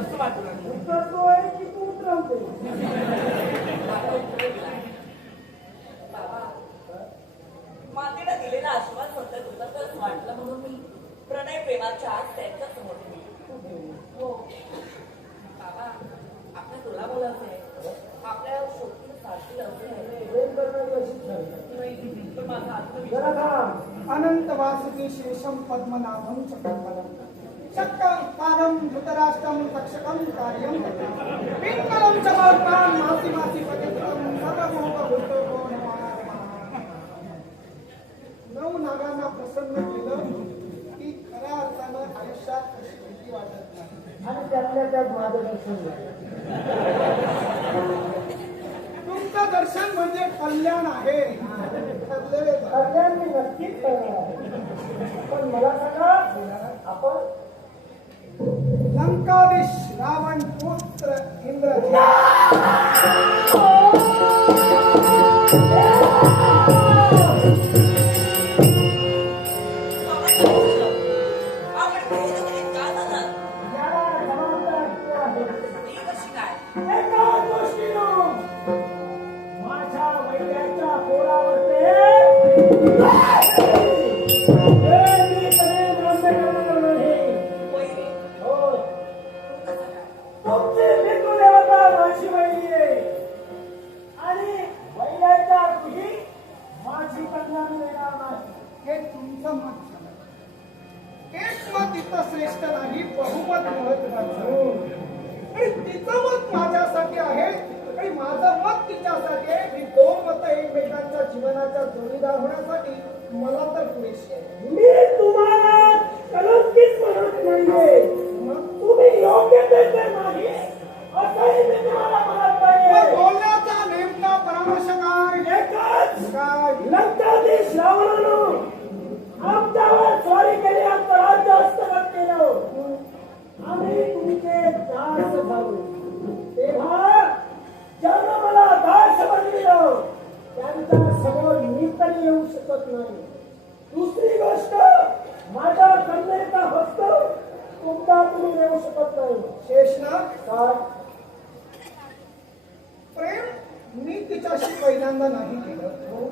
उतरतोय की तू मातेला दिलेला आशीर्वाद वाटलं म्हणून मी प्रणय प्रेमाच्या आज त्यांच्यासमोर हो. बाबा आपल्या तुला बोलायचं आहे. आपल्या शोधतील सारखी आहे. माझा आत्मविश्वास अनंत वासुकी शेषम पद्मनाभम चक्रपदम शक्कं कालं धृतराष्ट्रं तक्षकं कार्यं पिङ्गलं च मार्गान् मासि मासि पतितं सर्वमोहभूतो गो नऊ नागांना प्रसन्न केलं की खऱ्या अर्थानं आयुष्यात कशी भीती वाटत नाही आणि त्यातल्या त्यात माझं दर्शन तुमचं दर्शन म्हणजे कल्याण आहे कल्याण मी नक्कीच करणार आहे पण मला सांगा आपण தற்காலிஷ் ராமன் பூத்திர இந்திர जीवनाच्या जोडीदार होण्यासाठी मला तर पुरेशी आहे. मी तुम्हाला कलंकित म्हणत मग? तुम्ही योग्य देते पहिल्यांदा नाही केलं.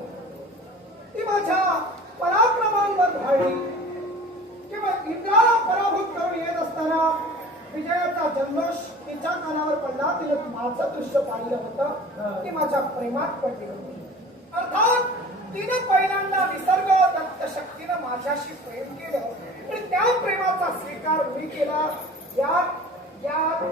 ती माझ्या पराक्रमांवर भाळली. किंवा इंद्राला पराभूत करून येत असताना विजयाचा जल्लोष तिच्या कानावर पडला. तिने माझं दृश्य पाहिलं होतं. ती माझ्या प्रेमात पडली होती. अर्थात तिने पहिल्यांदा निसर्ग दत्त शक्तीनं माझ्याशी प्रेम केलं. आणि त्या प्रेमाचा स्वीकार मी केला. यात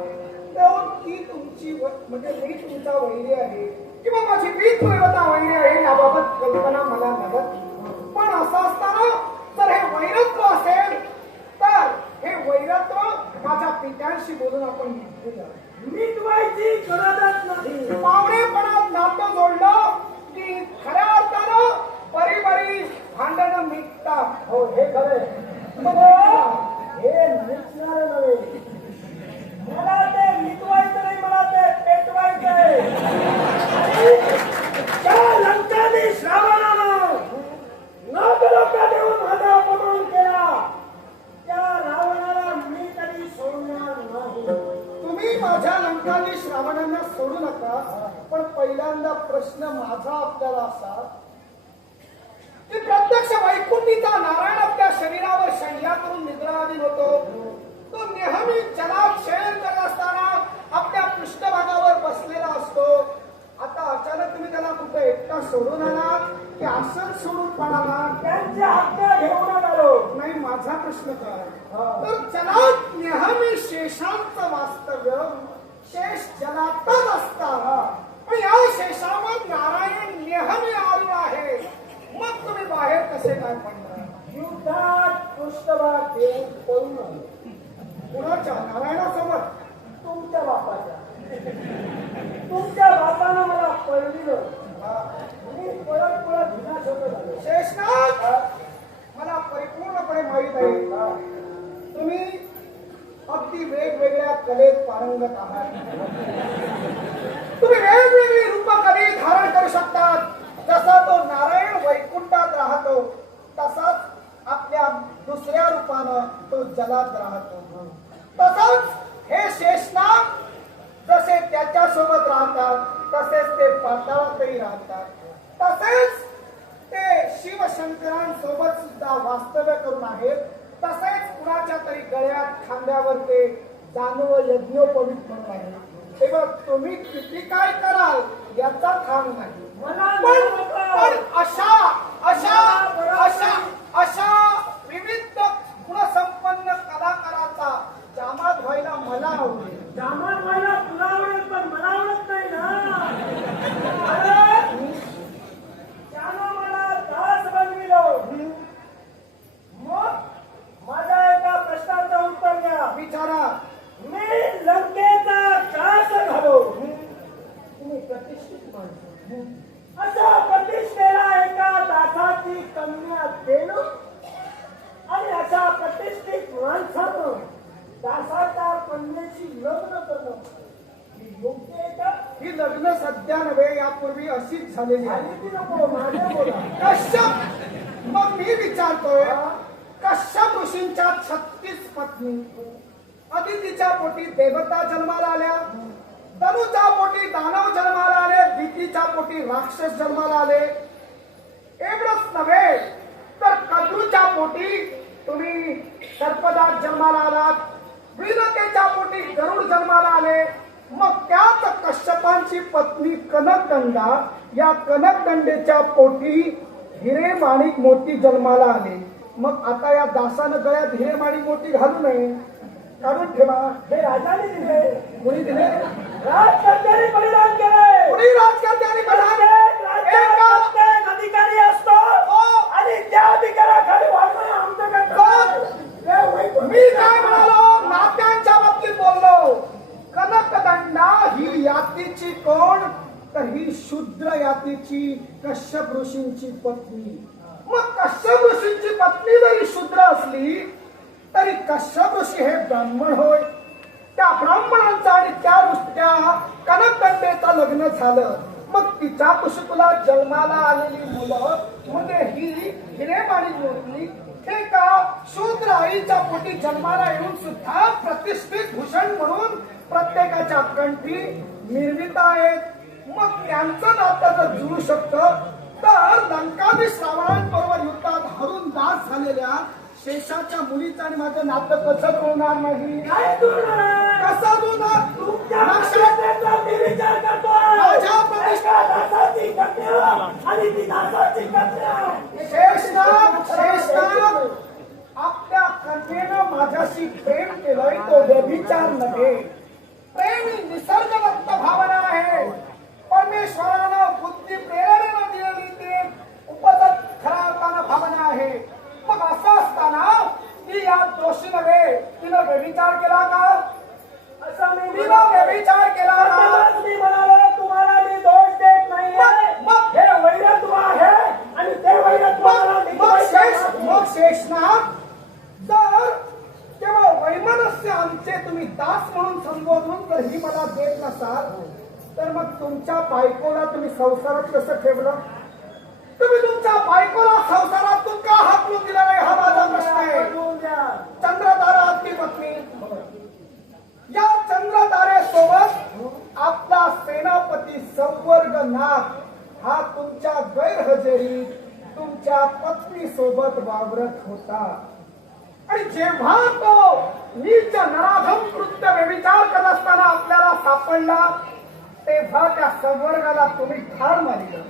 देऊन ती तुमची म्हणजे मी तुमचा वैरी आहे. किंवा माझी मी देवता वैरी आहे याबाबत कल्पना मला नव्हती. पण असं असताना जर हे वैरत्व असेल तर हे वैरत्व माझ्या पित्यांशी बोलून आपण मिटवूया मिटवायची गरजच नाही. पावणेपणात नातं जोडलं की खऱ्या अर्थानं बरी बरी भांडणं मिटतात. हो हे खरे हे मिटणार नव्हे. मला ते मिटवायचं नाही मला ते पेटवायचं तुम्ही माझ्या सोडू नका पण पहिल्यांदा प्रश्न माझा आपल्याला असा. प्रत्यक्ष नारायण आपल्या शरीरावर शय्या करून निद्राधीन होतो. तो नेहमी जलात शयन करत असताना आपल्या पृष्ठभागावर बसलेला असतो आता अचानक कुठं एकटा सोडून आला की आसन सोडून पडाला त्यांच्या हत्या घेऊन आलो. नाही माझा प्रश्न काय? तर जलात नेहमी शेषांचं वास्तव्य जलात राहतो तसंच हे शेषनाग जसे त्याच्यासोबत राहतात तसेच ते पाताळातही राहतात. तसेच ते शिवशंकरांसोबत सुद्धा वास्तव्य करून आहेत. तसेच कुणाच्या तरी गळ्यात खांद्यावर ते जाणव यज्ञोपवित म्हणून आहे तेव्हा तुम्ही किती काय कराल याचा थांब नाही. अशा अशा अशा জামা कश्यप? मग मी विचारतोय कश्यप ऋषींच्या छत्तीस पत्नी? अदितीच्या पोटी देवता जन्माला आल्या तनुच्या पोटी दानव जन्माला आले भीतीच्या पोटी राक्षस जन्माला आले. एवढंच नव्हे तर कदूच्या पोटी तुम्ही सर्पदास जन्माला आलात वीरतेच्या पोटी गरुड जन्माला आले. मग त्याच कश्यपांची पत्नी कनकगंगा या कनकगंगेच्या पोटी हिरे माणिक मोती जन्माला आले. मग आता या दासानं गळ्यात हिरे माणिक मोती घालू नये. काढून ठेवा. हे राजाने दिले. कुणी दिले? राजकर्त्याने परिधान केले. कुणी राज्यात प्रत्येक अधिकारी असतो आणि त्या अधिकाऱ्याखाली वागणं आमचं. हे. मी काय म्हणालो? नात्यांच्या बाबतीत बोललो. कनकदंडा ही यातीची कोण? तर ही शूद्र यातीची कश्यप ऋषींची पत्नी. मग कश्यप ऋषींची पत्नी जरी शूद्र असली तरी कश्यप ऋषी हे ब्राह्मण होय. त्या ब्राह्मणांचा आणि त्या त्या कनकदंडेचं लग्न झालं. मग तिच्या कुशकुला जन्माला आलेली मुलं म्हणजे ही हिरेमाणी मूर्ती हे का? शूद्र आईच्या पोटी जन्माला येऊन सुद्धा प्रतिष्ठित भूषण म्हणून प्रत्येकाच्या कंठी निर्मित आहेत. मग त्यांचं नातं जर जुळू शकतं. तर लंकावी श्रावणांबरोबर युद्धात हरून दास झालेल्या शेषाच्या मुलीचं आणि माझं नातं कसं जुळणार नाही? कसं जुळणार. माझ्या प्रतिष्ठे- आपल्या कन्येनं माझ्याशी प्रेम केलंय तो व्यभिचार नव्हे. प्रेम ही निसर्गदत्त भावना आहे परमेश्वरानं बुद्धी प्रेरणेनं दिलेली ते उपजत अर्थानं भावना आहे मग असं असताना ती या दोषी नव्हे तिनं व्यभिचार केला का असं मी तिनं. व्यभिचार केला का मी म्हणालो, तुम्हाला मी दोष देत नाहीये. मग- हे वैरत्व आहे आणि ते वैरत्व मग शेष मग नाही. शेषनाग जर केवळ वैमनस्य आमचे तुम्ही दास म्हणून संबोधून जर ही मला देत नसाल तर मग तुमच्या बायकोला तुम्ही संसारात कसं ठेवलं? तुम्ही तुमच्या बायकोला संसारातून का हाकलून दिला नाही? हा माझा प्रश्न आहे. पटवून द्या. चंद्रतारा आपली पत्नी. या चंद्रतारे सोबत आपला सेनापती संवर्ग नाथ हा तुमच्या गैरहजेरीत तुमच्या पत्नी सोबत वावरत होता. आणि जेव्हा तो नीच नराधम कृत्य व्यभिचार करत असताना आपल्याला सापडला तेव्हा त्या संवर्गाला तुम्ही ठार मारिलं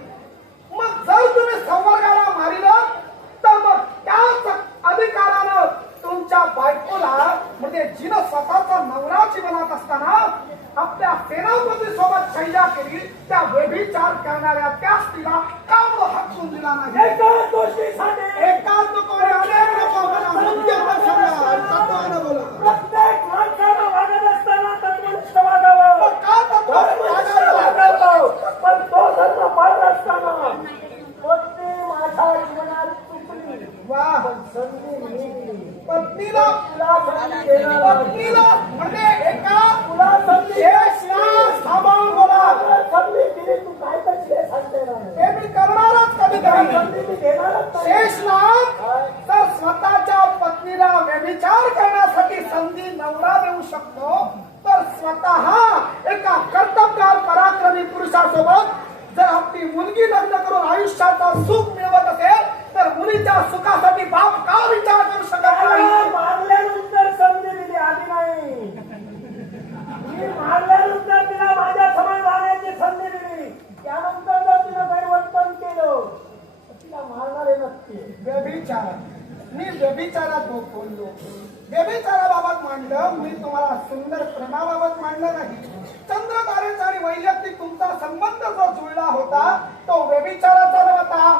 मग जर तुम्ही संवर्गाला मारिलं तर मग त्याच अधिकारानं तुमच्या बायकोला म्हणजे जिनं स्वतःचा नवराची बनत असताना आपल्या सेनापती सोबत शैया केली त्या व्यभिचार करणाऱ्या त्या स्त्रीला का हक्कून दिला नाही एकाच गोष्टीसाठी एकाच नको रे, अनेक नको म्हणा. मुद्द्यावर सांगा, तत्वानं बोला. प्रत्येक माणसानं वागत असताना तत्वनिष्ठ वागावं. मग का तत्वानं धर्मनिष्ठ वागावं? वागावं. पण तो धर्म पाळत असताना पत्नी माझ्या जीवनात चुकली वा पण संधी मी दिली. पत्नीला तुला संधी देणार नाही. पत्नीला म्हणजे एका तुला संधी शेषला सांभाळून बोला तुला संधी दिली तू काय करशील हे सांगता येणार नाही. हे मी करणारच तुला कधीतरी संधी मी देणारच नाही. शेषनाग तर स्वतःच्या पत्नीला व्यभिचार करण्यासाठी संधी नवरा देऊ शकतो तर स्वतः एका कर्तबगार पराक्रमी पुरुषासोबत जर आपली मुलगी लग्न करून आयुष्याचा सुख मिळवत असेल तर मुलीच्या सुखासाठी बाप का विचार करू शकत त्याला नाही मारल्यानंतर संधी दिली आधी नाही मी मारल्यानंतर तिला माझ्यासमोर राहण्याची संधी दिली त्यानंतर जर तिनं गैरवर्तन केलं तर तिला नक्की व्यभिचार मी व्यभिचारात बोललो. व्यभिचाराबाबत मांडलं मी तुम्हाला सुंदर प्रेमाबाबत मांडलं नाही. चंद्रतारेचा आणि वैयक्तिक तुमचा संबंध जो जुळला होता तो व्यभिचाराचा नव्हता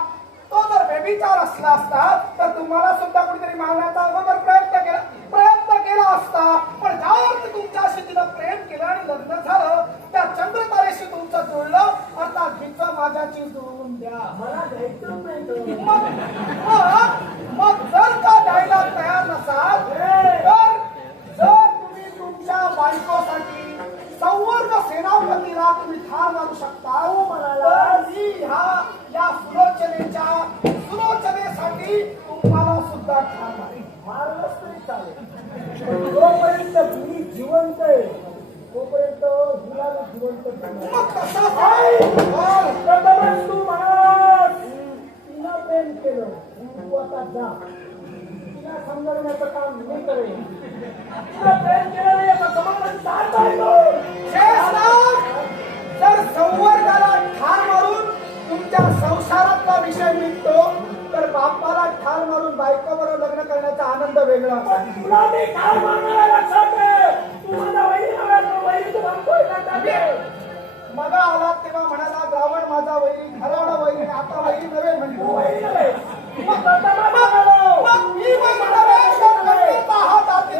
तो जर व्यभिचार असला असता तर तुम्हाला सुद्धा कुठेतरी मारण्याचा अगोदर प्रयत्न केला प्रयत्न केला असता. पण ज्यावरती तुमच्याशी तिनं प्रेम केलं आणि लग्न झालं त्या चंद्रतारेशी तुमचं जुळलं अर्थात हिचं माझ्याची जुळवून द्या. मला नाही. मग जर का द्यायला तयार नसाल तर जर तुम्ही तुमच्या बायकोसाठी संवर्ग सेनापतीला तुम्ही ठार मारू शकता. हो म्हणाला. मी ह्या या सुलोचनेच्या सुलोचनेसाठी तुम्हाला सुद्धा ठार मारेन. मारलंच तरी चालेल. जोपर्यंत मी जिवंत आहे तोपर्यंत हिला जिवंत तू प्रेम केलं तू आता जा. तिला समजवण्याचं काम मी करेन. तिनं प्रेम केलं याचा समाधान जर संवर्गाला ठार मारून तुमच्या संसारातला विषय निघतो तर बापाला ठार मारून बायकोबरोबर लग्न करण्याचा आनंद वेगळा पण तुला मी ठार मारणार आहे, लक्षात ठेव. तू माझा वैरी नव्हे, तो वैरी मगा आला तेव्हा म्हणाला ब्राह्मण माझा वैरी घराणं वैरी आता वैरी नव्हे तू म्हणतो वैरी नव्हे. मी पण म्हणाले, तर हात आत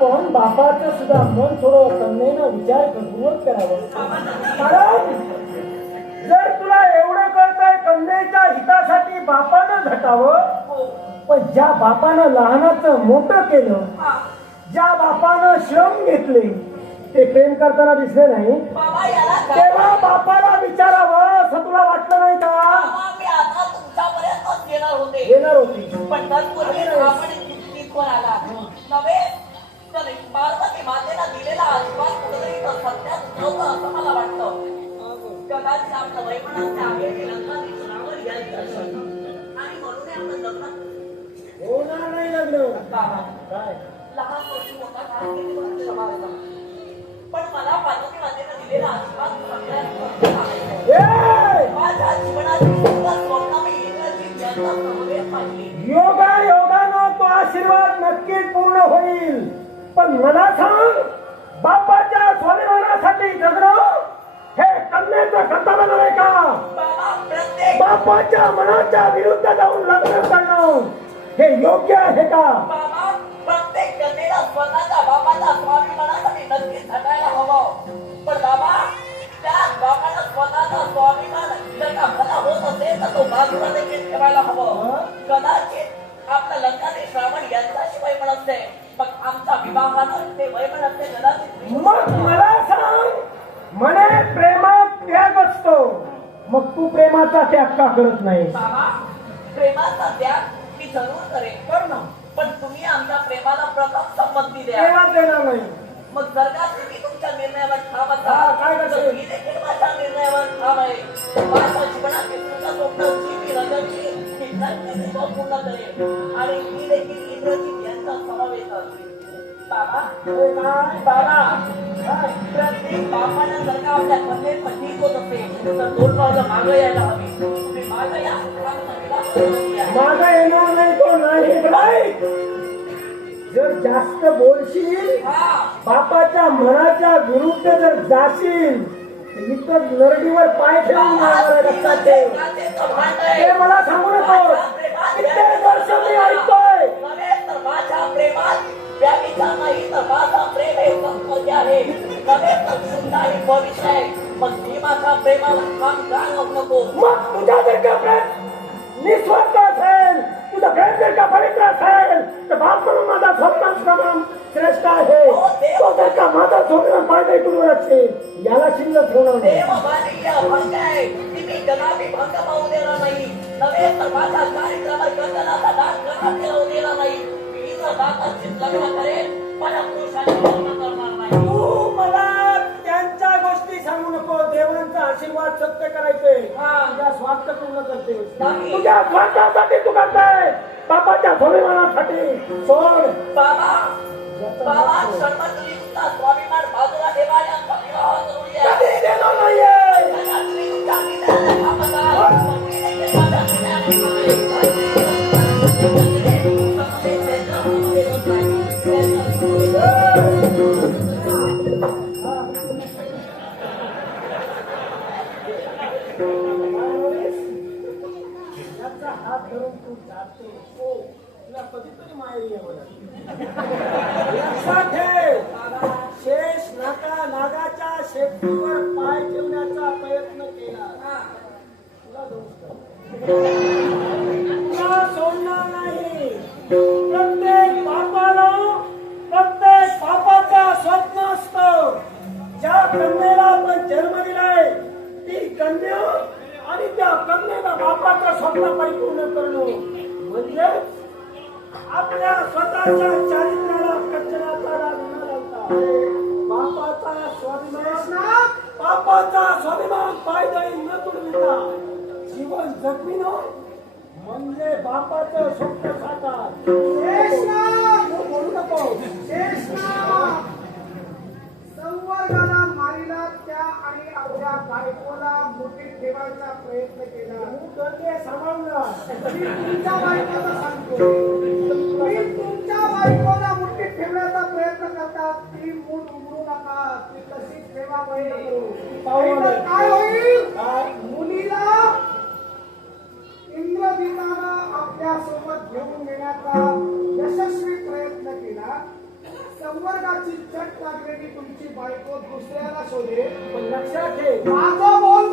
पण अधिक बापाचं सुद्धा मन थोडं कन्येनं विचार करूनच करावं. कारण जर तुला एवढं कळतंय कन्येच्या हितासाठी बापानं झटावं पण ज्या बापानं लहानाचं मोठं केलं ज्या बापानं श्रम घेतले ते प्रेम करताना दिसले नाही तेव्हा बापाला विचारावं असं तुला वाटलं नाही का? येणार होते. येणार होती. पण तत्पूर्वी आपण निश्चितवर आला? नव्हे? तर पार्वती मातेला दिलेला आशीर्वाद कुठेतरी असं मला वाटतं. कदाचित आपलं वैमनस्य आहे की लग्नाधिकारावर यश दर्शन. आणि म्हणून आपलं लग्न होणार नाही लग्न. बाबा काय? लहान मोठा किती वर्ष होता पण मला पार्वती पण मला सांग बापाच्या स्वाभिमानासाठी जगणं हे कन्याचं कर्तव्य नव्हे का? बाबा प्रत्येक बापाच्या मनाच्या विरुद्ध जाऊन लग्न करणं हे योग्य आहे का? बाबा प्रत्येक कन्येला स्वतःच्या बापाच्या स्वाभिमानासाठी नक्की झटायला हवं. पण बाबा त्या बापाला स्वतःचा स्वाभिमान जर का भला होत असेल तर तो बाजूला देखील ठेवायला हवं. कदाचित आपलं लग्नाचे श्रावण यांच्याशी वय पण असते मग आमच्या विवाहानं ते असते कदाचित मग मला सांग म्हणे प्रेमात त्याग असतो. मग तू प्रेमाचा त्याग का करत नाही? बाबा प्रेमाचा त्याग मी जरूर करेन कर ना पण तुम्ही आमच्या प्रेमाला प्रथम संमती द्या. प्रेमात देणार नाही. मग जर का तुम्ही तुमच्या निर्णयावर ठाम असाल काय? मी देखील माझ्या निर्णयावर ठाम आहे. माझ्या जीवनातील तुमच्या स्वप्नाची मी रंगाची मी नक्कीच ती पूर्ण करेन. आणि मी देखील इंद्रजित प्रत्येक बापानं जर का आपल्या कन्येत ठीक होत असेल तर दोन पावलं मागं यायला हवी तुम्ही मागं या आणि विलास करून घ्या. माझा येणार नाही तो नाही ऐक. जर जास्त बोलशील हा बापाच्या मनाच्या विरुद्ध जर जाशील तर इतर नरडीवर पाय ठेवून लक्षात ठेव हे मला सांगू नको कित्येक वर्ष मी ऐकतोय माझ्या प्रेमात व्यापीचा नाही माझा प्रेम हे संपत्ती आहे नव्हे तर सुद्धा हे भविष्य आहे. मग माझ्या प्रेमाला काम का लावू नको. मग तुझा जर का प्रेम निस्वार्थ असेल तुझा प्रेम जर का पवित्र असेल तर बाप म्हणून माझा स्वप्नाश्रम श्रेष्ठ आहे. तो जर का माझा स्वप्न पाहिजे तुझं असेल याला शिल्लक नाही. देव मानिल्या भंग आहे. मी कदापि भंग पाहू देणार नाही. नव्हे तर माझ्या कार्यक्रमात कंदनाचा दान करण्यात येऊ देणार नाही. तू मला त्यांच्या गोष्टी सांगू नको देवांचा आशीर्वाद सत्य करायचे हा. तुझ्या स्वार्थ पूर्ण करते. तुझ्या स्वार्थासाठी तू करताय बापाच्या स्वाभिमानासाठी सोड बाबा बाबा शर्मंतलीचा स्वाभिमान बाजूला द्या कधी देणार नाहीये लक्षात ठेव शेष नाका नागाच्या शेपटीवर पाय ठेवण्याचा प्रयत्न केला. तुला दोष बापाचं स्वप्न साकार. बोलू नको. संवर्गाला मारीला त्या आणि आपल्या बायकोला मुठीत ठेवायचा प्रयत्न केला. करते सांभाळणार मी तुमच्या बायकोला सांगतो. मी तुमच्या बायकोला मुठीत ठेवण्याचा प्रयत्न करतात. ती मूठ उघडू नका. ती तशीच ठेवा नाहीतर काय होईल? मुलीला इंद्रजितानं आपल्यासोबत घेऊन येण्याचा यशस्वी प्रयत्न केला. संवर्गाची चट लागलेली तुमची बायको दुसऱ्याला शोधेल. पण लक्षात ठेव. माझं बोलणं